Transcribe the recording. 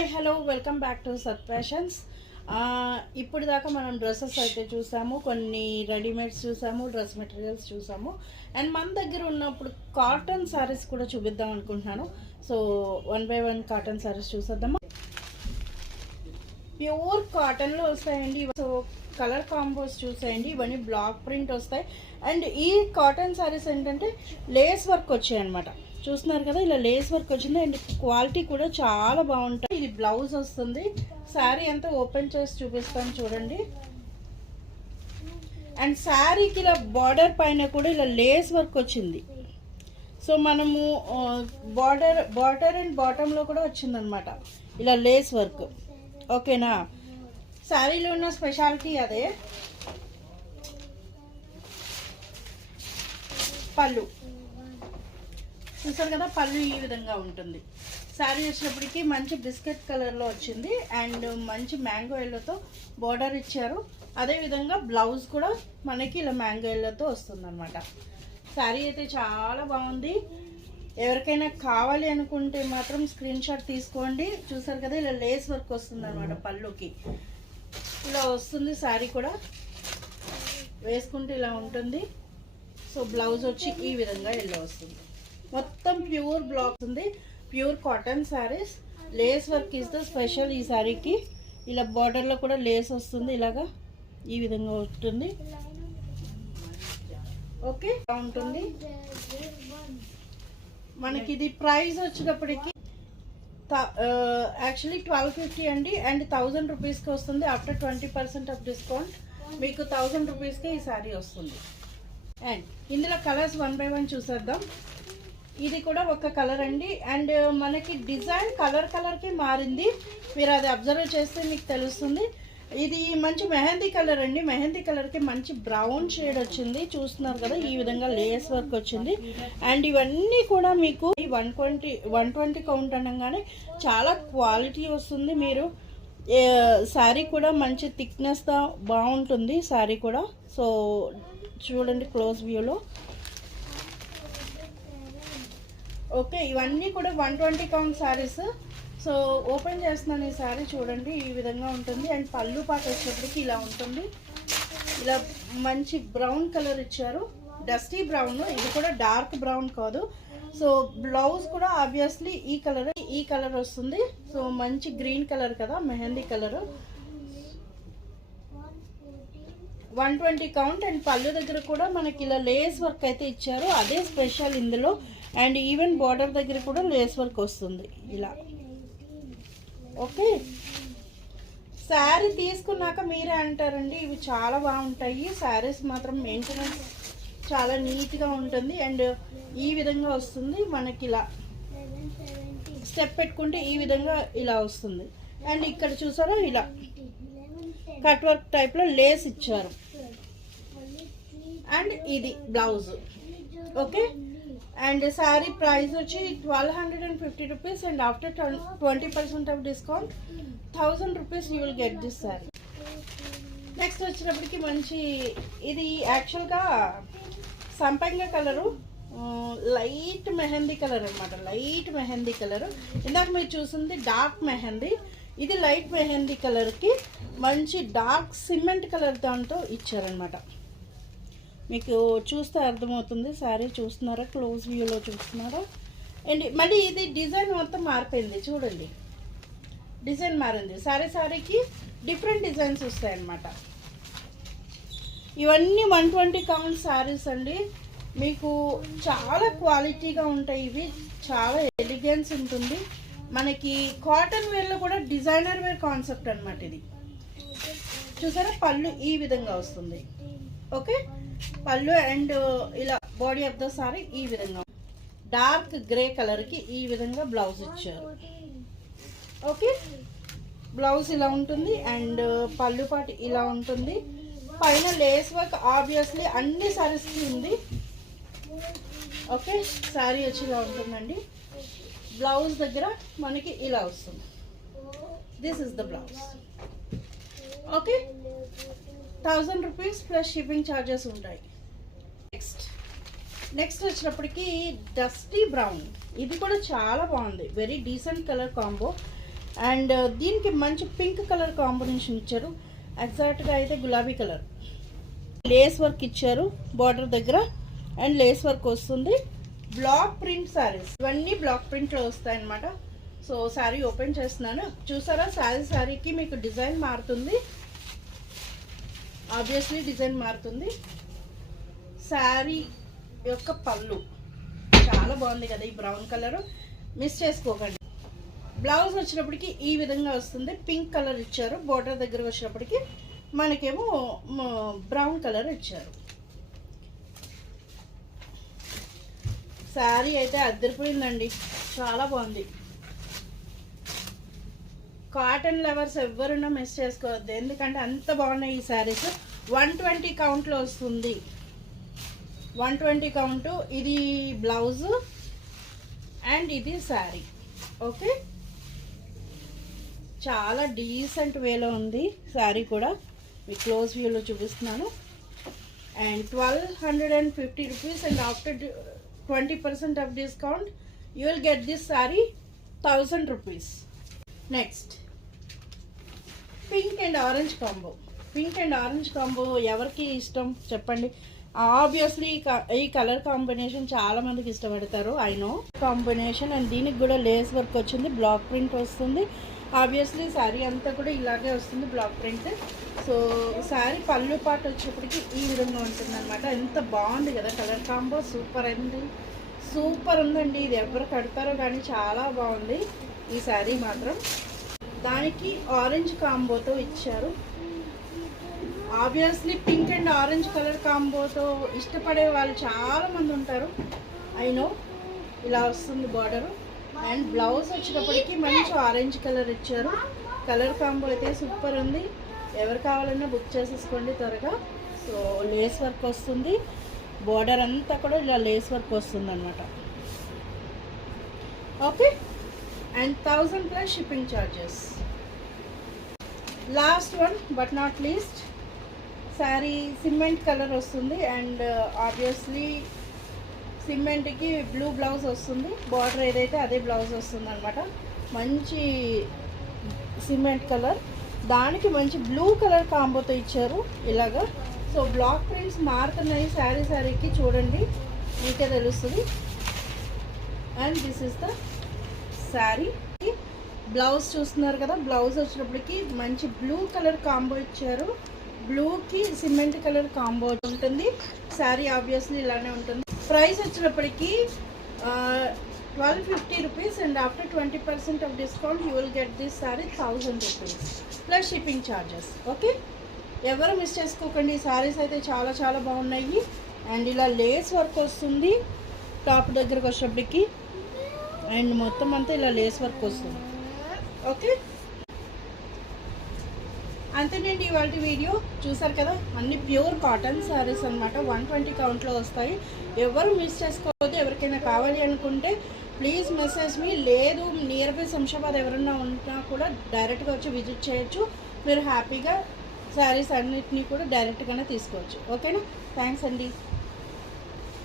Hi hello welcome back to సత్ fashions. ఇప్పుడు దాకా మనం డ్రెస్సెస్ అయితే చూసాము, కొన్ని రెడీమేడ్స్ చూసాము, డ్రెస్ మెటీరియల్స్ చూసాము. అండ్ మన దగ్గర ఉన్నప్పుడు కాటన్ శారీస్ కూడా చూపిద్దాం అనుకుంటున్నాను. సో 1 by 1 కాటన్ శారీస్ చూసేద్దామా. ప్యూర్ కాటన్లో వస్తాయండి. సో కలర్ కాంబోస్ చూసేయండి, ఇవన్నీ బ్లాక్ ప్రింట్ వస్తాయి. అండ్ ఈ కాటన్ శారీస్ ఏంటంటే లేస్ వర్క్ వచ్చాయి అనమాట. చూస్తున్నారు కదా, ఇలా లేస్ వర్క్ వచ్చింది. అండ్ క్వాలిటీ కూడా చాలా బాగుంటాయి. ఇది బ్లౌజ్ వస్తుంది. శారీ అంతా ఓపెన్ చేసి చూపిస్తాను చూడండి. అండ్ శారీకి ఇలా బార్డర్ పైన కూడా ఇలా లేస్ వర్క్ వచ్చింది. సో మనము బార్డర్ అండ్ బాటంలో కూడా వచ్చిందనమాట ఇలా లేస్ వర్క్. ఓకేనా, శారీలో ఉన్న స్పెషాలిటీ అదే. పళ్ళు చూసారు కదా, పళ్ళు ఈ విధంగా ఉంటుంది. శారీ వచ్చినప్పటికీ మంచి బిస్కెట్ కలర్లో వచ్చింది. అండ్ మంచి మ్యాంగో ఎల్లోతో బార్డర్ ఇచ్చారు. అదేవిధంగా బ్లౌజ్ కూడా మనకి ఇలా మ్యాంగో ఎల్లోతో వస్తుంది అనమాట. శారీ అయితే చాలా బాగుంది. ఎవరికైనా కావాలి అనుకుంటే మాత్రం స్క్రీన్ షాట్ తీసుకోండి. చూసారు కదా, ఇలా లేస్ వర్క్ వస్తుంది అనమాట. పళ్ళుకి ఇలా వస్తుంది. శారీ కూడా వేసుకుంటే ఇలా ఉంటుంది. సో బ్లౌజ్ వచ్చి ఈ విధంగా ఇలా వస్తుంది. మొత్తం ప్యూర్ బ్లాక్ ఉంది, pure cotton saris. Lace work is the special ఈ శారీకి. ఇలా బార్డర్లో కూడా లేస్ వస్తుంది, ఇలాగా ఈ విధంగా ఉంటుంది. ఓకే, ఉంటుంది. మనకి ఇది ప్రైస్ వచ్చేటప్పటికి యాక్చువల్లీ 1250 అండి. అండ్ 1000 రూపీస్కి వస్తుంది. ఆఫ్టర్ 20% ఆఫ్ డిస్కౌంట్ మీకు 1000 రూపీస్కి ఈ శారీ వస్తుంది. అండ్ ఇందులో కలర్స్ 1 by 1 చూసేద్దాం. ఇది కూడా ఒక కలర్ అండి. అండ్ మనకి డిజైన్ కలర్కి మారింది. మీరు అది అబ్జర్వ్ చేస్తే మీకు తెలుస్తుంది. ఇది మంచి మెహందీ కలర్ అండి. మెహందీ కలర్కి మంచి బ్రౌన్ షేడ్ వచ్చింది. చూస్తున్నారు కదా, ఈ విధంగా లేస్ వర్క్ వచ్చింది. అండ్ ఇవన్నీ కూడా మీకు 120 కౌంట్ అనగానే చాలా క్వాలిటీ వస్తుంది. మీరు శారీ కూడా మంచి థిక్నెస్తో బాగుంటుంది శారీ కూడా. సో చూడండి క్లోజ్ వ్యూలో. ఓకే, ఇవన్నీ కూడా 120 కౌంట్ శారీస్. సో ఓపెన్ చేస్తున్నాను ఈ శారీ, చూడండి ఈ విధంగా ఉంటుంది. అండ్ పళ్ళు పాట వచ్చేప్పటికి ఇలా ఉంటుంది. ఇలా మంచి బ్రౌన్ కలర్ ఇచ్చారు, డస్టీ బ్రౌన్. ఇది కూడా డార్క్ బ్రౌన్ కాదు. సో బ్లౌజ్ కూడా ఆబ్వియస్లీ ఈ కలర్ వస్తుంది. సో మంచి గ్రీన్ కలర్ కదా, మెహందీ కలర్. 120 కౌంట్. అండ్ పళ్ళు దగ్గర కూడా మనకి ఇలా లేస్ వర్క్ అయితే ఇచ్చారు, అదే స్పెషల్ ఇందులో. అండ్ ఈవెన్ బార్డర్ దగ్గర కూడా లేస్ వర్క్ వస్తుంది ఇలా. ఓకే, శారీ తీసుకున్నాక మీరే అంటారండి ఇవి చాలా బాగుంటాయి. శారీస్ మాత్రం మెయింటెనెన్స్ చాలా నీట్గా ఉంటుంది. అండ్ ఈ విధంగా వస్తుంది మనకి. ఇలా స్టెప్ పెట్టుకుంటే ఈ విధంగా ఇలా వస్తుంది. అండ్ ఇక్కడ చూసారా, ఇలా కట్ వర్క్ టైప్లో లేస్ ఇచ్చారు. అండ్ ఇది blouse. Okay, and sari price వచ్చి 1250 rupees. And after 20% of discount 1000 rupees you will get this sari. Next వచ్చినప్పటికి మంచి, ఇది యాక్చువల్గా సంపంగ కలరు, లైట్ మెహందీ కలర్ అనమాట. Light mehndi colour. ఇందాక మీరు చూసింది డార్క్ మెహందీ, ఇది లైట్ మెహందీ కలర్కి మంచి డార్క్ సిమెంట్ కలర్ దాంతో ఇచ్చారనమాట. మీకు చూస్తే అర్థమవుతుంది. శారీ చూస్తున్నారా, క్లోజ్ వ్యూలో చూస్తున్నారా. అండ్ మళ్ళీ ఇది డిజైన్ మొత్తం మారిపోయింది చూడండి, డిజైన్ మారింది. శారీకి డిఫరెంట్ డిజైన్స్ వస్తాయన్నమాట. ఇవన్నీ 120 కౌంట్ శారీస్ అండి. మీకు చాలా క్వాలిటీగా ఉంటాయి. ఇవి చాలా ఎలిగెన్స్ ఉంటుంది. మనకి కాటన్ వేర్లో కూడా డిజైనర్ వేర్ కాన్సెప్ట్ అనమాట ఇది. చూసారా, పళ్ళు ఈ విధంగా వస్తుంది. ఓకే, పళ్ళు అండ్ ఇలా బాడీ ఆఫ్ ద సారీ ఈ విధంగా డార్క్ గ్రే కలర్కి ఈ విధంగా బ్లౌజ్ ఇచ్చారు. ఓకే, బ్లౌజ్ ఇలా ఉంటుంది. అండ్ పళ్ళు పాటు ఇలా ఉంటుంది. పైన లేస్ వర్క్ ఆబ్వియస్లీ అన్ని సారీస్కి ఉంది. ఓకే, శారీ వచ్చి ఇలా ఉంటుందండి. బ్లౌజ్ దగ్గర మనకి ఇలా వస్తుంది. This is the blouse. Okay, 1000 rupees plus shipping charges ఉంటాయి. నెక్స్ట్ వచ్చినప్పటికీ డస్టీ బ్రౌన్. ఇది కూడా చాలా బాగుంది, very decent colour combo. And దీనికి మంచి పింక్ కలర్ కాంబినేషన్ ఇచ్చారు. ఎగ్జాక్ట్గా అయితే గులాబీ కలర్. లేస్ వర్క్ ఇచ్చారు బార్డర్ దగ్గర అండ్ లేస్ వర్క్ వస్తుంది. బ్లాక్ ప్రింట్ శారీస్ ఇవన్నీ బ్లాక్ ప్రింట్లో వస్తాయన్నమాట. సో శారీ ఓపెన్ చేస్తున్నాను. చూసారా శారీకి మీకు డిజైన్ మారుతుంది, ఆబ్వియస్లీ డిజైన్ మారుతుంది. శారీ యొక్క పళ్ళు చాలా బాగుంది కదా, ఈ బ్రౌన్ కలర్ మిస్ చేసుకోకండి. బ్లౌజ్ వచ్చినప్పటికి ఈ విధంగా వస్తుంది. పింక్ కలర్ ఇచ్చారు. బోర్డర్ దగ్గర వచ్చినప్పటికి మనకేమో బ్రౌన్ కలర్ ఇచ్చారు. శారీ అయితే అద్దరిపోయిందండి, చాలా బాగుంది. కాటన్ లవర్స్ ఎవరున్నా మిస్ చేసుకోవద్దు, ఎందుకంటే అంత బాగున్నాయి ఈ శారీస్. 120 కౌంట్లో వస్తుంది. 120 కౌంటు. ఇది బ్లౌజు అండ్ ఇది శారీ. ఓకే, చాలా డీసెంట్ వేలో ఉంది శారీ కూడా. మీ క్లోజ్ వ్యూలో చూపిస్తున్నాను. And 1250 rupees and after 20% of discount you will get this sari 1000 rupees. Next pink and orange combo. Pink and orange combo ఎవరికి ఇష్టం చెప్పండి. ఆబ్వియస్లీ ఈ కలర్ కాంబినేషన్ చాలా మందికి ఇష్టపడతారు. I know combination. అండ్ దీనికి కూడా లేస్ వర్క్ వచ్చింది, బ్లాక్ ప్రింట్ వస్తుంది. ఆబ్వియస్లీ శారీ అంతా కూడా ఇలాగే వస్తుంది, బ్లాక్ ప్రింట్. సో శారీ పళ్ళు పాటు వచ్చేప్పటికి ఈ విధంగా ఉంటుంది అనమాట. ఎంత బాగుంది కదా కలర్ కాంబో, సూపర్ అయింది, సూపర్ ఉందండి. ఇది ఎవరు కడతారో కానీ చాలా బాగుంది ఈ శారీ మాత్రం. దానికి ఆరెంజ్ కాంబోతో ఇచ్చారు. Obviously pink and orange colour కాంబోతో ఇష్టపడే వాళ్ళు చాలా మంది ఉంటారు. I know. ఇలా వస్తుంది బార్డరు. అండ్ బ్లౌజ్ వచ్చేటప్పటికి మంచి ఆరెంజ్ కలర్ ఇచ్చారు. కలర్ కాంబో అయితే సూపర్ ఉంది. ఎవరు కావాలన్నా బుక్ చేసేసుకోండి త్వరగా. సో లేస్ వర్క్ వస్తుంది, బార్డర్ అంతా కూడా ఇలా లేస్ వర్క్ వస్తుంది అనమాట. Okay, and 1000 plus shipping charges. Last one but not least, sari cement colour వస్తుంది. అండ్ ఆబ్వియస్లీ సిమెంట్కి బ్లూ బ్లౌజ్ వస్తుంది. బార్డర్ ఏదైతే అదే బ్లౌజ్ వస్తుంది అనమాట. మంచి సిమెంట్ కలర్, దానికి మంచి బ్లూ కలర్ కాంబోతో ఇచ్చారు ఇలాగా. సో బ్లాక్ ప్రింట్స్ మారుతున్నాయి శారీకి, చూడండి మీకే తెలుస్తుంది. And this is the sari. Blouse చూస్తున్నారు కదా, బ్లౌజ్ వచ్చినప్పటికి మంచి బ్లూ కలర్ కాంబో ఇచ్చారు. బ్లూకి సిమెంట్ కలర్ కాంబో ఉంటుంది. శారీ ఆబ్వియస్లీ ఇలానే ఉంటుంది. ప్రైస్ వచ్చినప్పటికీ 1250 rupees and after 20% of discount you will get this sari 1000 rupees plus shipping charges. Okay, ఎవరు మిస్ చేసుకోకండి. ఈ శారీస్ అయితే చాలా చాలా బాగున్నాయి. అండ్ ఇలా లేస్ వర్క్ వస్తుంది టాప్ దగ్గరకు వచ్చేప్పటికి. అండ్ మొత్తం అంతా ఇలా లేస్ వర్క్ వస్తుంది. ఓకే, అంతేనండి ఇవాళ వీడియో. చూసారు కదా, అన్ని ప్యూర్ కాటన్ శారీస్ అనమాట. 120 కౌంట్లో వస్తాయి. ఎవరు మిస్ చేసుకోవద్దు. ఎవరికైనా కావాలి అనుకుంటే ప్లీజ్ మెసేజ్ మీ. లేదు నియర్ బై శంషాబాద్ ఎవరైనా ఉన్నా కూడా డైరెక్ట్గా వచ్చి విజిట్ చేయొచ్చు. మీరు హ్యాపీగా శారీస్ అన్నిటినీ కూడా డైరెక్ట్గానే తీసుకోవచ్చు. ఓకేనా, థ్యాంక్స్ అండి.